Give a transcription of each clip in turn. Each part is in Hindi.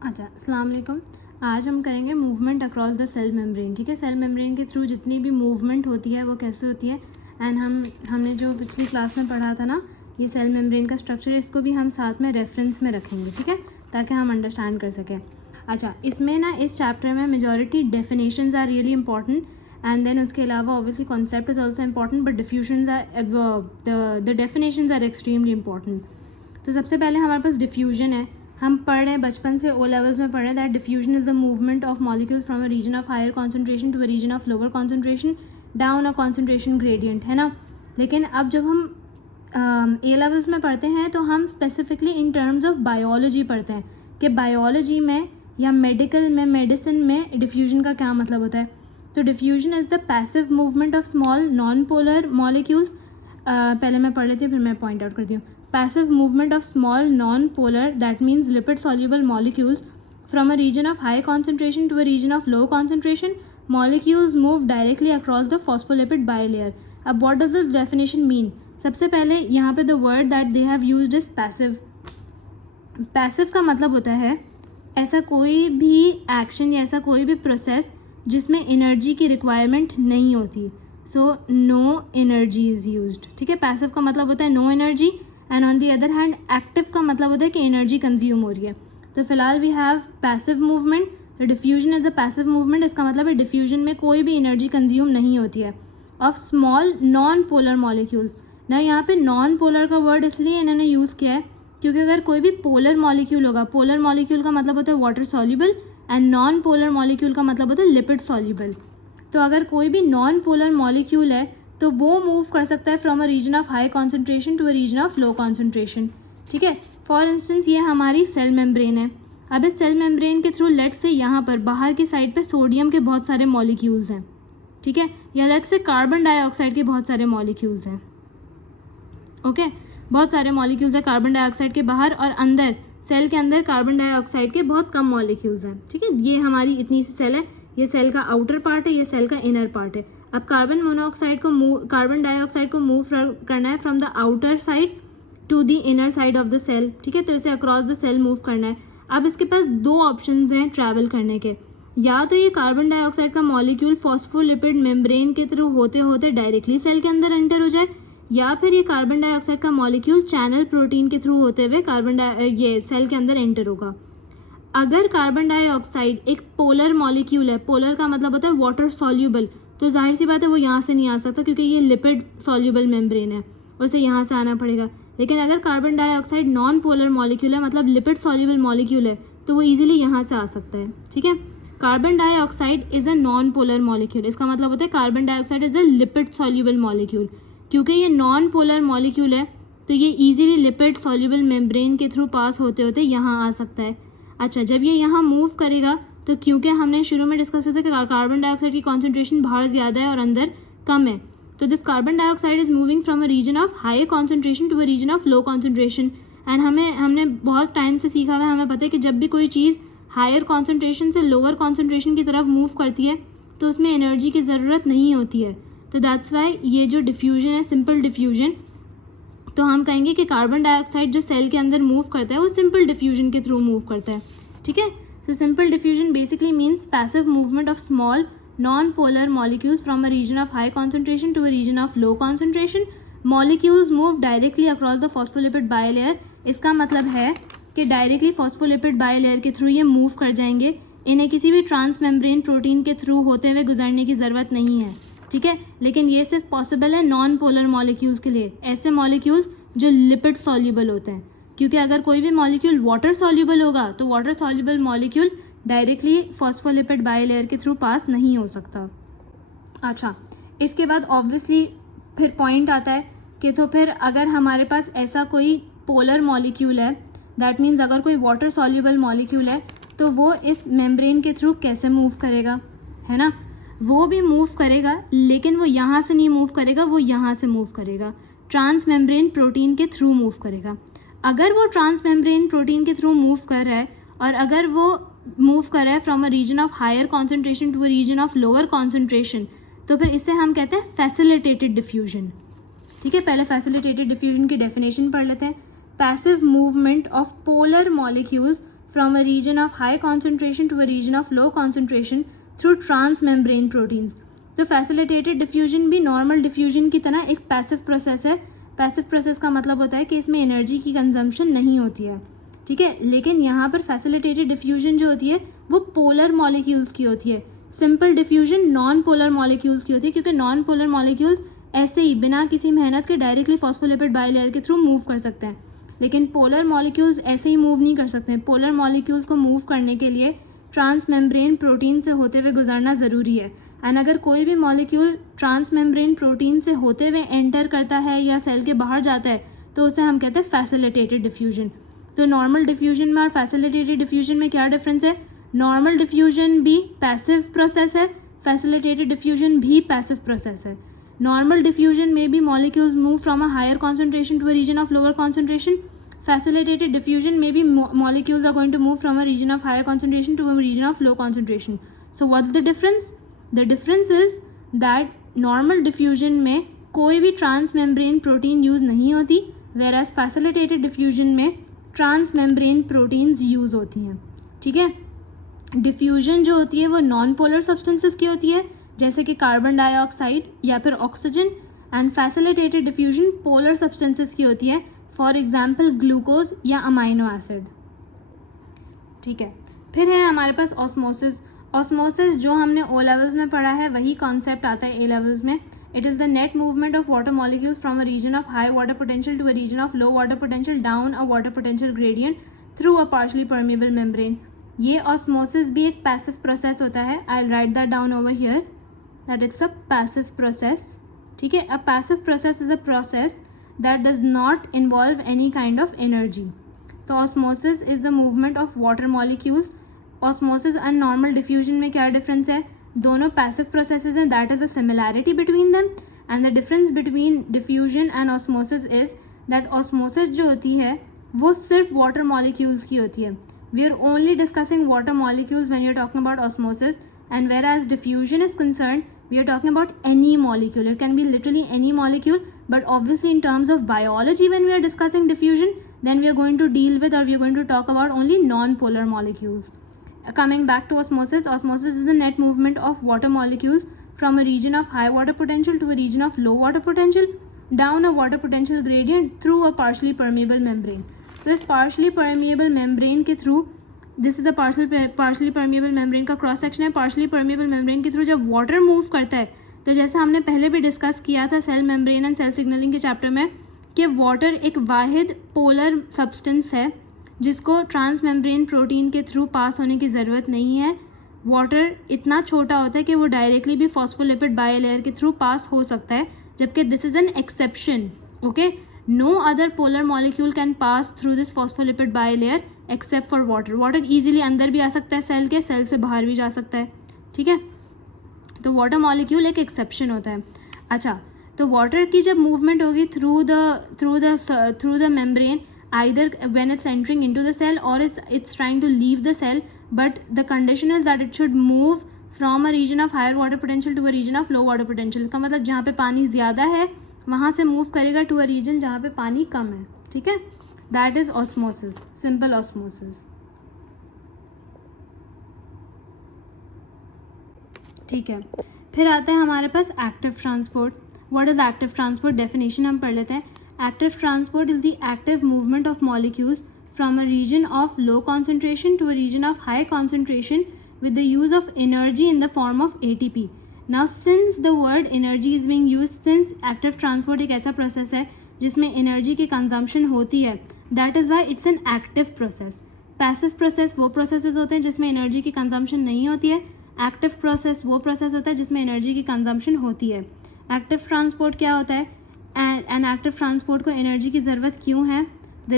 अच्छा, अस्सलाम वालेकुम। आज हम करेंगे movement across the cell membrane. ठीक है, सेल मेम्ब्रेन के थ्रू जितनी भी मूवमेंट होती है वो कैसे होती है। एंड हमने जो पिछली क्लास में पढ़ा था ना, ये सेल मेम्ब्रेन का स्ट्रक्चर, इसको भी हम साथ में रेफरेंस में रखेंगे। ठीक है, ताकि हम अंडरस्टैंड कर सकें। अच्छा, इसमें ना इस चैप्टर में majority definitions are really important and then उसके अलावा obviously concept is also important, but diffusions are the definitions are extremely important. तो सबसे पहले हमारे पास डिफ्यूजन है। हम पढ़ रहे हैं बचपन से, ओ लेवल्स में पढ़ रहे हैं that diffusion is the movement of molecules from a region of higher concentration to a region of lower concentration down a concentration gradient, है ना। लेकिन अब जब हम ए लेवल्स में पढ़ते हैं तो हम specifically in terms of biology पढ़ते हैं कि बायोलॉजी में या मेडिकल में, मेडिसिन में डिफ्यूजन का क्या मतलब होता है। तो diffusion is the passive movement of small non polar molecules. पहले मैं पढ़ लेती हूँ फिर मैं पॉइंट आउट करती हूँ। Passive movement of small non-polar, that means lipid soluble molecules, from a region of high concentration to a region of low concentration. Molecules move directly across the phospholipid bilayer. अब what does this definition mean? सबसे पहले यहाँ पे the word that they have used is passive. Passive का मतलब होता है ऐसा कोई भी एक्शन या ऐसा कोई भी प्रोसेस जिसमें एनर्जी की रिक्वायरमेंट नहीं होती। So no energy is used. ठीक है, पैसिव का मतलब होता है no energy and on the other hand active का मतलब होता है कि एनर्जी कंज्यूम हो रही है। तो फिलहाल we have passive movement. Diffusion is a passive movement. इसका मतलब है डिफ्यूजन में कोई भी एनर्जी कंज्यूम नहीं होती है of small non polar molecules. ना यहाँ पे नॉन पोलर का वर्ड इसलिए इन्होंने यूज़ किया है क्योंकि अगर कोई भी पोलर मॉलिक्यूल होगा, पोलर मॉलिक्यूल का मतलब होता है water soluble and non polar molecule का मतलब होता है लिपिड सॉल्युबल। तो अगर कोई भी नॉन पोलर मॉलिक्यूल है तो वो मूव कर सकता है from a region of high concentration to a region of low concentration. ठीक है, फॉर इंस्टेंस ये हमारी सेल मेम्ब्रेन है। अब इस सेल मेम्ब्रेन के थ्रू लेट से यहाँ पर बाहर की साइड पे सोडियम के बहुत सारे मॉलिक्यूल्स हैं। ठीक है, या लेट से कार्बन डाइऑक्साइड के बहुत सारे मॉलिक्यूल्स हैं। ओके, बहुत सारे मॉलिक्यूल्स हैं कार्बन डाइऑक्साइड के बाहर, और अंदर सेल के अंदर कार्बन डाइऑक्साइड के बहुत कम मॉलिक्यूल्स हैं। ठीक है, ये हमारी इतनी सी सेल है। ये सेल का आउटर पार्ट है, ये सेल का इनर पार्ट है। अब कार्बन डाइऑक्साइड को मूव करना है from the outer side to the inner side of the cell. ठीक है, तो इसे अक्रॉस द सेल मूव करना है। अब इसके पास दो ऑप्शंस हैं ट्रैवल करने के। या तो ये कार्बन डाइऑक्साइड का मॉलिक्यूल फॉस्फोलिपिड मेम्ब्रेन के थ्रू होते होते डायरेक्टली सेल के अंदर एंटर हो जाए, या फिर ये कार्बन डाइऑक्साइड का मॉलिक्यूल चैनल प्रोटीन के थ्रू होते हुए ये सेल के अंदर एंटर होगा। अगर कार्बन डाइऑक्साइड एक पोलर मॉलिक्यूल है, पोलर का मतलब होता है वाटर सॉल्युबल, तो जाहिर सी बात है वो यहाँ से नहीं आ सकता क्योंकि ये लिपिड सॉल्युबल मेम्ब्रेन है, उसे यहाँ से आना पड़ेगा। लेकिन अगर carbon dioxide non polar molecule है, मतलब लिपिड सॉल्युबल मॉलिक्यूल है, तो वो इजीली यहाँ से आ सकता है। ठीक है, carbon dioxide is a non polar molecule. इसका मतलब होता है carbon dioxide is a lipid soluble molecule. क्योंकि ये नॉन पोलर मॉलिक्यूल है तो ये इजीली लिपिड सॉल्युबल मेम्ब्रेन के थ्रू पास होते होते यहाँ आ सकता है। अच्छा, जब ये यहाँ मूव करेगा तो क्योंकि हमने शुरू में डिस्कस किया था कि कार्बन डाइऑक्साइड की कॉन्सेंट्रेशन बाहर ज़्यादा है और अंदर कम है, तो this carbon dioxide is moving from a region of high concentration to a region of low concentration. And हमने बहुत टाइम से सीखा हुआ है, हमें पता है कि जब भी कोई चीज़ हायर कॉन्सेंट्रेशन से लोअर कॉन्सेंट्रेशन की तरफ मूव करती है तो उसमें एनर्जी की ज़रूरत नहीं होती है। तो दैट्स वाई ये जो डिफ्यूजन है, सिंपल डिफ्यूजन, तो हम कहेंगे कि कार्बन डाइऑक्साइड जो सेल के अंदर मूव करता है वो सिंपल डिफ्यूजन के थ्रू मूव करता है। ठीक है, so simple diffusion basically means passive movement of small non-polar molecules from a region of high concentration to a region of low concentration. Molecules move directly across the phospholipid bilayer. इसका मतलब है कि डायरेक्टली फॉस्फोलिपिड बायलेयर के थ्रू ये मूव कर जाएंगे। इन्हें किसी भी ट्रांसमेम्ब्रेन प्रोटीन के थ्रू होते हुए गुजरने की ज़रूरत नहीं है। ठीक है, लेकिन ये सिर्फ पॉसिबल है नॉन पोलर मॉलिक्यूल्स के लिए, ऐसे मॉलिक्यूल्स जो लिपिड सॉल्युबल होते हैं। क्योंकि अगर कोई भी मॉलिक्यूल वाटर सॉल्युबल होगा तो water soluble molecule directly phospholipid bilayer के थ्रू पास नहीं हो सकता। अच्छा, इसके बाद ऑब्वियसली फिर पॉइंट आता है कि तो फिर अगर हमारे पास ऐसा कोई पोलर मॉलिक्यूल है, दैट मीन्स अगर कोई वाटर सॉल्युबल मॉलिक्यूल है, तो वो इस मेम्ब्रेन के थ्रू कैसे मूव करेगा, है ना। वो भी मूव करेगा लेकिन वो यहाँ से नहीं मूव करेगा, वो यहाँ से मूव करेगा, ट्रांस मेम्ब्रेन प्रोटीन के थ्रू मूव करेगा। अगर वो ट्रांसमेम्ब्रेन प्रोटीन के थ्रू मूव कर रहा है और अगर वो मूव कर रहा है from a region of higher concentration to a region of lower concentration, तो फिर इसे हम कहते हैं फैसिलिटेटेड डिफ्यूजन। ठीक है, पहले फैसिलिटेटेड डिफ्यूजन की डेफिनेशन पढ़ लेते हैं। Passive movement of polar molecules from a region of high concentration to a region of low concentration through transmembrane proteins. तो फैसिलिटेटेड डिफ्यूजन भी नॉर्मल डिफ्यूजन की तरह एक पैसिव प्रोसेस है. पैसिव प्रोसेस का मतलब होता है कि इसमें एनर्जी की कंजम्पशन नहीं होती है, ठीक है. लेकिन यहाँ पर फैसिलिटेटेड डिफ्यूजन जो होती है वो पोलर मॉलिक्यूल्स की होती है. Simple diffusion non polar molecules की होती है, क्योंकि नॉन पोलर मॉलिक्यूल्स ऐसे ही बिना किसी मेहनत के डायरेक्टली फॉस्फोलिपिड बाइलेयर के थ्रू मूव कर सकते हैं. लेकिन पोलर मॉलिक्यूल्स ऐसे ही मूव नहीं कर सकते. पोलर मॉलिक्यूल्स को मूव करने के लिए ट्रांसमेम्ब्रेन प्रोटीन से होते हुए गुजरना ज़रूरी है. एंड अगर कोई भी मॉलिक्यूल ट्रांसमेम्ब्रेन प्रोटीन से होते हुए एंटर करता है या सेल के बाहर जाता है तो उसे हम कहते हैं फैसिलिटेटेड डिफ्यूजन. तो नॉर्मल डिफ्यूजन में और फैसिलिटेटेड डिफ्यूजन में क्या डिफरेंस है? नॉर्मल डिफ्यूजन भी पैसिव प्रोसेस है, फैसिलिटेटेड डिफ्यूजन भी पैसिव प्रोसेस है. नॉर्मल डिफ्यूजन में भी molecules move from a higher concentration to a region of lower concentration. Facilitated diffusion may be molecules are going to move from a region of higher concentration to a region of low concentration. So what's the difference? The difference is that normal diffusion में कोई भी transmembrane protein use नहीं होती, whereas facilitated diffusion में transmembrane proteins use होती हैं, ठीक है. डिफ्यूजन जो होती है वो नॉन पोलर सब्सटेंसेस की होती है, जैसे कि कार्बन डाइऑक्साइड या फिर oxygen. And facilitated diffusion polar substances की होती है, फॉर एग्जाम्पल ग्लूकोज या अमाइनो एसिड, ठीक है. फिर है हमारे पास ऑस्मोसिस. ऑस्मोसिस जो हमने ओ लेवल्स में पढ़ा है वही कॉन्सेप्ट आता है ए लेवल्स में. It is the net movement of water molecules from a region of high water potential to a region of low water potential down a water potential gradient through a partially permeable membrane. ये ऑस्मोसिस भी एक पैसिव प्रोसेस होता है. I write that down over here that it's a passive process, ठीक है. A passive process is a process that does not involve any kind of energy. तो osmosis is the movement of water molecules. Osmosis and normal diffusion में क्या difference है? दोनों passive processes हैं. That is a similarity between them. And the difference between diffusion and osmosis is that osmosis जो होती है वो सिर्फ water molecules की होती है. We are only discussing water molecules when you are talking about osmosis, and whereas diffusion is concerned, we are talking about any molecule. It can be literally any molecule, but obviously in terms of biology when we are discussing diffusion, then we are going to deal with or we are going to talk about only non-polar molecules. Coming back to osmosis, osmosis is the net movement of water molecules from a region of high water potential to a region of low water potential down a water potential gradient through a partially permeable membrane. तो इस partially permeable membrane के through, this is the partially permeable membrane का क्रॉस सेक्शन है. पार्शली परमिएबल मेम्ब्रेन के थ्रू जब वाटर मूव करता है तो जैसे हमने पहले भी डिस्कस किया था cell membrane and cell signalling के चैप्टर में कि वाटर एक वाहिद पोलर सब्सटेंस है जिसको ट्रांसमेम्ब्रेन प्रोटीन के थ्रू पास होने की ज़रूरत नहीं है. वाटर इतना छोटा होता है कि वो डायरेक्टली भी फॉस्फोलिपिड बाइलेयर के थ्रू पास हो सकता है, जबकि this is an exception. Okay, no other polar molecule can pass through this phospholipid bilayer except for water. Water easily अंदर भी आ सकता है सेल के, सेल से बाहर भी जा सकता है, ठीक है. तो वाटर मॉलिक्यूल एक एक्सेप्शन होता है. अच्छा, तो वाटर की जब मूवमेंट होगी through the membrane, either when it's entering into the cell और it's trying to leave the cell, but the condition is that it should move from a region of higher water potential to a region of low water potential. का मतलब जहाँ पे पानी ज़्यादा है वहाँ से मूव करेगा टू अ रीजन जहाँ पे पानी कम है, ठीक है. That is osmosis, simple osmosis. ठीक है. फिर आता है हमारे पास active transport. What is active transport? Definition हम पढ़ लेते हैं. Active transport is the active movement of molecules from a region of low concentration to a region of high concentration with the use of energy in the form of ATP. Now since the word energy is being used, since active transport एक ऐसा प्रोसेस है जिसमें एनर्जी की कंजम्पशन होती है, that is why it's an active process. Passive process वो प्रोसेसेस होते हैं जिसमें एनर्जी की कंजम्पशन नहीं होती है. एक्टिव प्रोसेस वो प्रोसेस होता है जिसमें एनर्जी की कंजम्पशन होती है. एक्टिव ट्रांसपोर्ट क्या होता है एंड एक्टिव ट्रांसपोर्ट को एनर्जी की ज़रूरत क्यों है? द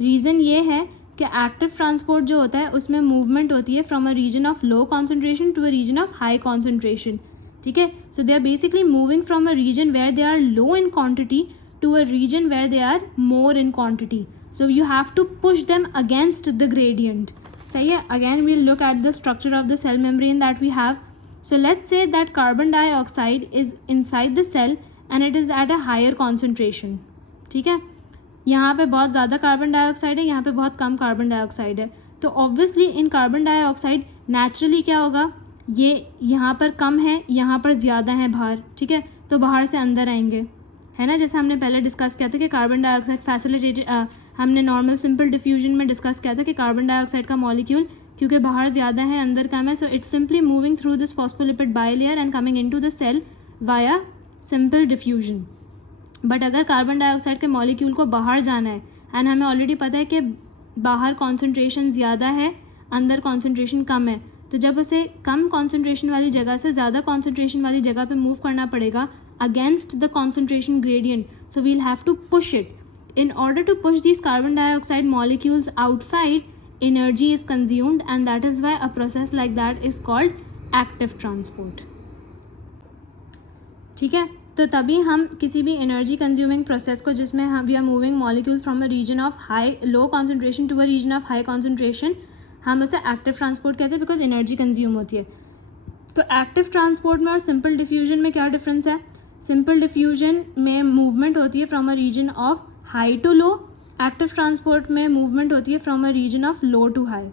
रीज़न ये है कि एक्टिव ट्रांसपोर्ट जो होता है उसमें मूवमेंट होती है from a region of low concentration to a region of high concentration, ठीक है. So they are basically moving from a region where they are low in quantity to a region where they are more in quantity. So you have to push them against the gradient. सही है. Again we'll look at the structure of the cell membrane that we have. So let's say that carbon dioxide is inside the cell and it is at a higher concentration, ठीक है. यहाँ पे बहुत ज़्यादा कार्बन डाइऑक्साइड है, यहाँ पे बहुत कम कार्बन डाइऑक्साइड है, तो ऑब्वियसली इन कार्बन डाइऑक्साइड नेचुरली क्या होगा, ये यहाँ पर कम है, यहाँ पर ज़्यादा है बाहर, ठीक है, तो बाहर से अंदर आएंगे, है ना, जैसे हमने पहले डिस्कस किया था कि कार्बन डाइऑक्साइड फैसिलिटेटेड, हमने नॉर्मल सिंपल डिफ्यूजन में डिस्कस किया था कि कार्बन डाइऑक्साइड का मॉलिक्यूल क्योंकि बाहर ज़्यादा है अंदर कम है, so it's simply moving through this phospholipid bilayer and coming into the cell via simple diffusion. But अगर कार्बन डाइऑक्साइड के मॉलिक्यूल को बाहर जाना है एंड हमें ऑलरेडी पता है कि बाहर कॉन्सेंट्रेशन ज़्यादा है, अंदर कॉन्सेंट्रेशन कम है, तो जब उसे कम कॉन्सेंट्रेशन वाली जगह से ज़्यादा कॉन्सेंट्रेशन वाली जगह पे मूव करना पड़ेगा against the concentration gradient, so we'll have to push it. In order to push these carbon dioxide molecules outside, energy is consumed, and that is why a process like that is called active transport. ठीक है, तो तभी हम किसी भी एनर्जी कंज्यूमिंग प्रोसेस को जिसमें हम we are moving molecules from a region of high low concentration to a region of high concentration, हम उसे एक्टिव ट्रांसपोर्ट कहते हैं बिकॉज एनर्जी कंज्यूम होती है। तो एक्टिव ट्रांसपोर्ट में और सिंपल डिफ्यूजन में क्या डिफरेंस है? सिंपल डिफ्यूजन में मूवमेंट होती है from a region of high to low, active transport में मूवमेंट होती है from a region of low to high.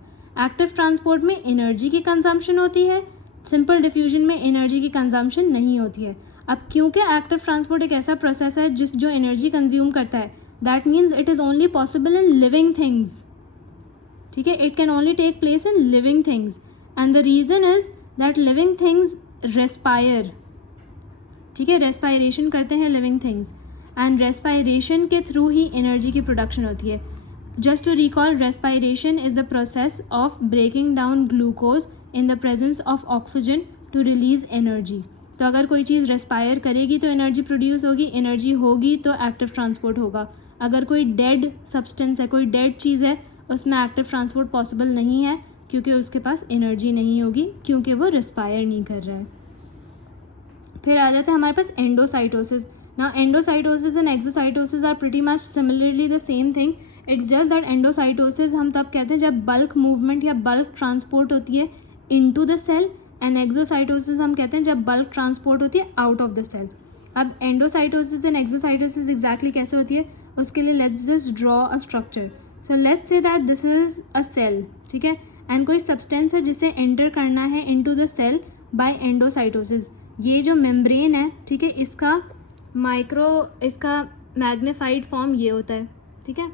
Active transport में एनर्जी की कंजम्पशन होती है, सिंपल डिफ्यूजन में एनर्जी की कंजम्पशन नहीं होती है। अब क्योंकि एक्टिव ट्रांसपोर्ट एक ऐसा प्रोसेस है जो एनर्जी कंज्यूम करता है, that means it is only possible in living things, ठीक है, it can only take place in living things and the reason is that living things respire, ठीक है, रेस्पायरेशन करते हैं लिविंग थिंग्स एंड रेस्पायरेशन के थ्रू ही एनर्जी की प्रोडक्शन होती है। Just to recall, respiration is the process of breaking down glucose in the presence of oxygen to release energy. तो अगर कोई चीज़ रेस्पायर करेगी तो एनर्जी प्रोड्यूस होगी, एनर्जी होगी तो एक्टिव ट्रांसपोर्ट होगा। अगर कोई डेड सब्सटेंस है, कोई डेड चीज़ है, उसमें एक्टिव ट्रांसपोर्ट पॉसिबल नहीं है क्योंकि उसके पास एनर्जी नहीं होगी, क्योंकि वो रेस्पायर नहीं कर रहा है। फिर आ जाता है हमारे पास endocytosis. Now endocytosis and exocytosis are pretty much similarly the same thing. It's just that endocytosis हम तब कहते हैं जब बल्क मूवमेंट या बल्क ट्रांसपोर्ट होती है into the cell, and exocytosis हम कहते हैं जब बल्क ट्रांसपोर्ट होती है आउट ऑफ द सेल। अब एंडोसाइटोसिस एंड एक्सोसाइटोसिस एग्जैक्टली कैसे होती है उसके लिए let's just draw a structure. So let's say that this is a cell, ठीक है, एंड कोई सब्सटेंस है जिसे एंटर करना है into the cell by endocytosis. ये जो मेम्ब्रेन है, ठीक है, इसका मैग्नीफाइड फॉर्म ये होता है, ठीक है।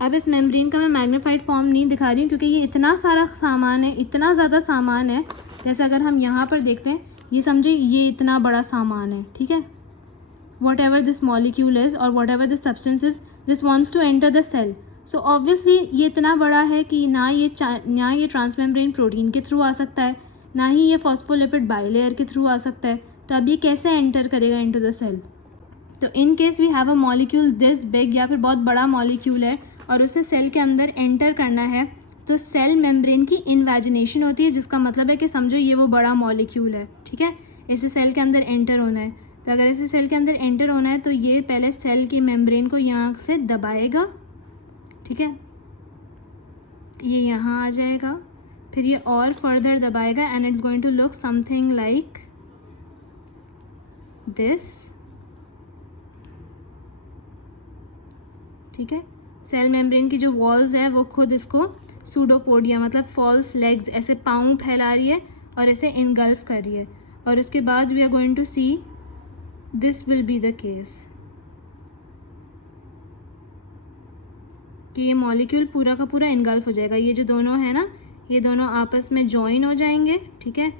अब इस मेम्ब्रेन का मैं मैग्नीफाइड फॉर्म नहीं दिखा रही हूँ क्योंकि ये इतना सारा सामान है, इतना ज़्यादा सामान है, जैसे अगर हम यहाँ पर देखते हैं, ये समझिए ये इतना बड़ा सामान है, ठीक है। Whatever this molecule is और whatever this substance is, this wants to enter the cell. So obviously ये इतना बड़ा है कि ना ये ट्रांसमेम्ब्रेन प्रोटीन के थ्रू आ सकता है, ना ही ये फॉस्फोलिपिड बाइलेयर के थ्रू आ सकता है। तो अब ये कैसे एंटर करेगा इनटू द सेल? तो in case we have a molecule this big या फिर बहुत बड़ा मॉलिक्यूल है और उसे सेल के अंदर एंटर करना है, तो सेल मेम्ब्रेन की इन्वेजिनेशन होती है, जिसका मतलब है कि समझो ये वो बड़ा मॉलिक्यूल है, ठीक है, इसे सेल के अंदर एंटर होना है। तो अगर इसे सेल के अंदर एंटर होना है तो ये पहले सेल की मेम्ब्रेन को यहाँ से दबाएगा, ठीक है, ये यहाँ आ जाएगा, फिर ये और फर्दर दबाएगा and it's going to look something like this, ठीक है। सेल मेम्ब्रेन की जो वॉल्स है वो खुद इसको सूडोपोडिया मतलब फॉल्स लेग्स ऐसे पाँव फैला रही है और ऐसे इनगल्फ कर रही है, और उसके बाद we are going to see this will be the case कि ये मॉलिक्यूल पूरा का पूरा इनगल्फ हो जाएगा। ये जो दोनों है ना, ये दोनों आपस में जॉइन हो जाएंगे, ठीक है,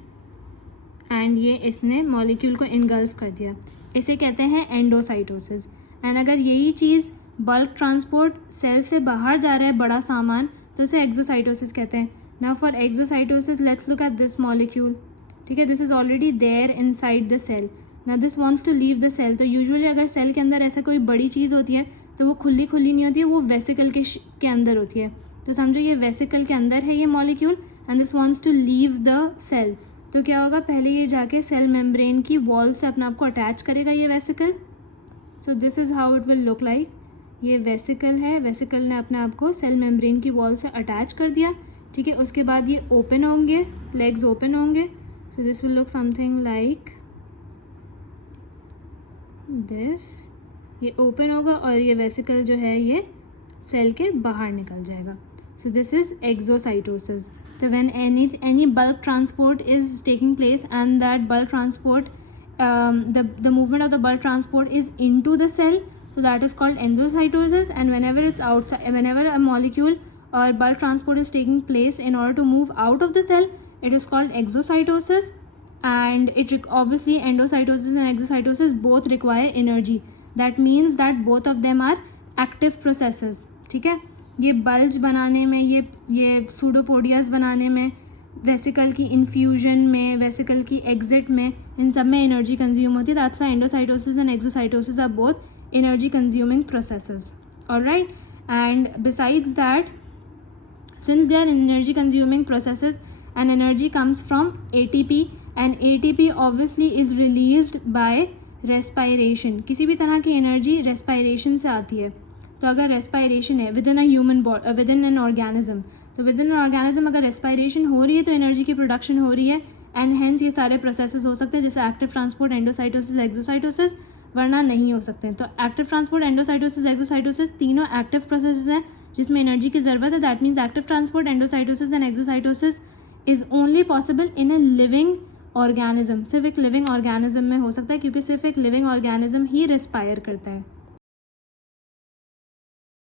एंड ये इसने मॉलिक्यूल को इनगल्फ कर दिया। इसे कहते हैं एंडोसाइटोसिस। एंड अगर यही चीज़ बल्क ट्रांसपोर्ट सेल से बाहर जा रहा है बड़ा सामान, तो उसे एक्सोसाइटोसिस कहते हैं। Now for exocytosis let's look at this molecule, ठीक है, this is already there inside the cell. Now this wants to leave the cell. तो यूजुअली अगर सेल के अंदर ऐसा कोई बड़ी चीज़ होती है तो वो खुली नहीं होती है, वो वेसिकल के अंदर होती है। तो समझो ये वेसिकल के अंदर है ये molecule and this wants to leave the cell. तो क्या होगा, पहले ये जाके सेल मेम्ब्रेन की वॉल से अपने आप को अटैच करेगा ये vesicle. So this is how it will look like. ये वेसिकल है, वेसिकल ने अपने आप को सेल मेम्ब्रेन की वॉल से अटैच कर दिया, ठीक है। उसके बाद ये ओपन होंगे, लेग्स ओपन होंगे, so this will look something like this. ये ओपन होगा और ये वेसिकल जो है ये सेल के बाहर निकल जाएगा. So this is exocytosis. So when any bulk transport is taking place and that bulk transport, the movement of the bulk transport is into the cell, so that is called endocytosis. And whenever it's outside, whenever a molecule or bulk transport is taking place in order to move out of the cell, it is called exocytosis. And obviously endocytosis and exocytosis both require energy. That means that both of them are active processes. ठीक है, ये बल्ज बनाने में, ये सूडोपोडियाज बनाने में, वेसिकल की इन्फ्यूजन में, वेसिकल की एग्जिट में, इन सब में एनर्जी कंज्यूम होती है. That's why endocytosis and exocytosis are both energy consuming processes. Alright, and besides that, since they are energy consuming processes and energy comes from ATP, and ATP obviously is released by respiration. किसी भी तरह की एनर्जी रेस्पायरेशन से आती है. तो अगर रेस्पायरेशन है with in a human body, with in an organism, तो विद इन एन ऑर्गेनिज्म अगर रेस्पायरेशन हो रही है तो एनर्जी की प्रोडक्शन हो रही है, एंड हेंस ये सारे प्रोसेसेस हो सकते हैं जैसे एक्टिव ट्रांसपोर्ट, एंडोसाइटोसिस, एक्सोसाइटोसिस, वरना नहीं हो सकते हैं. तो एक्टिव ट्रांसपोर्ट, एंडोसाइटोसिस, एक्सोसाइटोसिस तीनों एक्टिव प्रोसेसेस हैं जिसमें एनर्जी की ज़रूरत है. That means active transport, endocytosis and exocytosis is only possible in a living organism. सिर्फ एक लिविंग ऑर्गेनिज्म में हो सकता है, क्योंकि सिर्फ एक लिविंग ऑर्गेनिज्म ही रेस्पायर करता है.